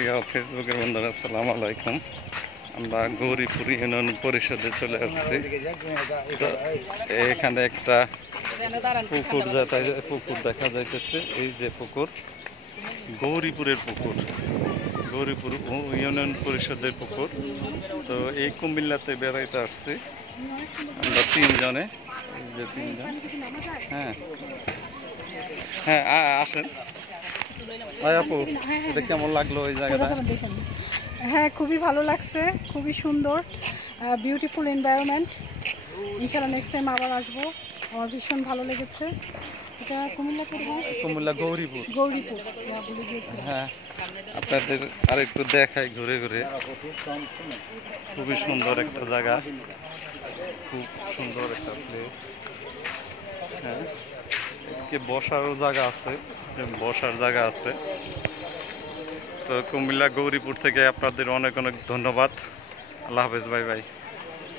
প্রিয় ফেসবুকের বন্ধুরা, আসসালামু আলাইকুম। আমরা গৌরীপুর ইউনিয়ন পরিষদে চলে আসছি। তো এখানে একটা পুকুর পুকুর দেখা যাইতেছে। এই যে পুকুর, গৌরীপুরের পুকুর, গৌরীপুর ইউনিয়ন পরিষদের পুকুর। তো এই কুমিল্লাতে বেড়াইতে আসছি আমরা তিনজনে। এই যে তিনজন, হ্যাঁ হ্যাঁ আসেন। আপু, এটা কেমন লাগলো ওই জায়গাটা? হ্যাঁ, খুবই ভালো লাগছে, খুবই সুন্দর, বিউটিফুল এনভায়রনমেন্ট। ইনশাআল্লাহ নেক্সট টাইম আবার আসবো। আমার ভীষণ ভালো লেগেছে। এটা কুমিল্লা গৌরীপুর। গৌরীপুর ভুলে গিয়েছি। হ্যাঁ, আপনাদের আরেকটু দেখাই ঘুরে ঘুরে। খুবই সুন্দর একটা জায়গা, খুব সুন্দর একটা প্লেস। হ্যাঁ, এদিকে বসারও জায়গা আছে, বসার জায়গা আছে। তো কুমিল্লা গৌরীপুর থেকে আপনাদের অনেক অনেক ধন্যবাদ। আল্লাহ হাফেজ, বাই বাই।